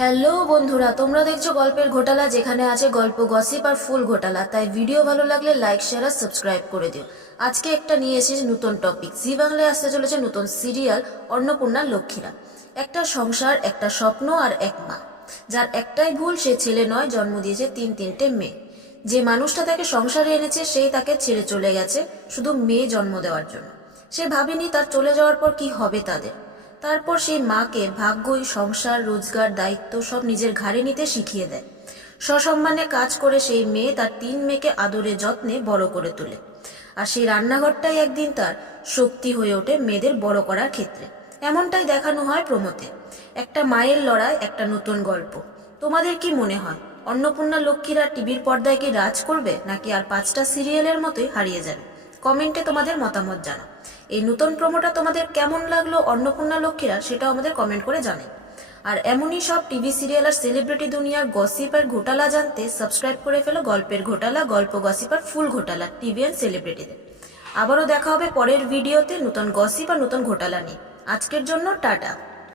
Hello বন্ধুরা, তোমরা দেখছো গল্পের ঘোটালা, যেখানে আছে গল্প, গসিপ আর ফুল ঘোটালা। তাই ভিডিও ভালো লাগলে লাইক, শেয়ার আর সাবস্ক্রাইব করে দিও। আজকে একটা নিয়ে এসেছি নতুন টপিক। জি বাংলায় আসতে চলেছে নতুন সিরিয়াল অন্নপূর্ণা লক্ষ্মীরা। একটা সংসার, একটা স্বপ্ন আর এক মা, যার একটাই ভুল, সে ছেলে নয়, জন্ম দিয়েছে তিনটে মেয়ে। যে মানুষটা তাকে সংসারে এনেছে সেই তাকে ছেড়ে চলে গেছে শুধু মেয়ে জন্ম দেওয়ার জন্য। সে ভাবেনি তার চলে যাওয়ার পর কি হবে তাদের। তারপর সেই মাকে ভাগ্যই সংসার, রোজগার, দায়িত্ব সব নিজের ঘাড়ে নিতে শিখিয়ে দেয়। সসম্মানে কাজ করে সেই মেয়ে তার তিন মেয়েকে আদরে যত্নে বড় করে তোলে। আর সেই রান্নাঘরটাই একদিন তার শক্তি হয়ে ওঠে মেয়েদের বড় করার ক্ষেত্রে। এমনটাই দেখানো হয় প্রমোতে। একটা মায়ের লড়াই, একটা নতুন গল্প। তোমাদের কি মনে হয় অন্নপূর্ণা লক্ষ্মীরা টিভির পর্দায় কি রাজ করবে, নাকি আর 5টা সিরিয়ালের মতোই হারিয়ে যাবে? কমেন্টে তোমাদের মতামত জানাও। এই নতুন প্রোমোটা তোমাদের কেমন লাগলো অন্নপূর্ণা লক্ষ্মীরা, সেটাও আমাদের কমেন্ট করে জানাই। আর এমনই সব টিভি সিরিয়াল আর সেলিব্রিটি দুনিয়ার গসিপ আর ঘোটালা জানতে সাবস্ক্রাইব করে ফেলো গল্পের ঘোটালা, গল্প, গসিপ আর ফুল ঘোটালা টিভি আর সেলিব্রিটিতে। আবারও দেখা হবে পরের ভিডিওতে নতুন গসিপ আর নতুন ঘোটালা নিয়ে। আজকের জন্য টাটা।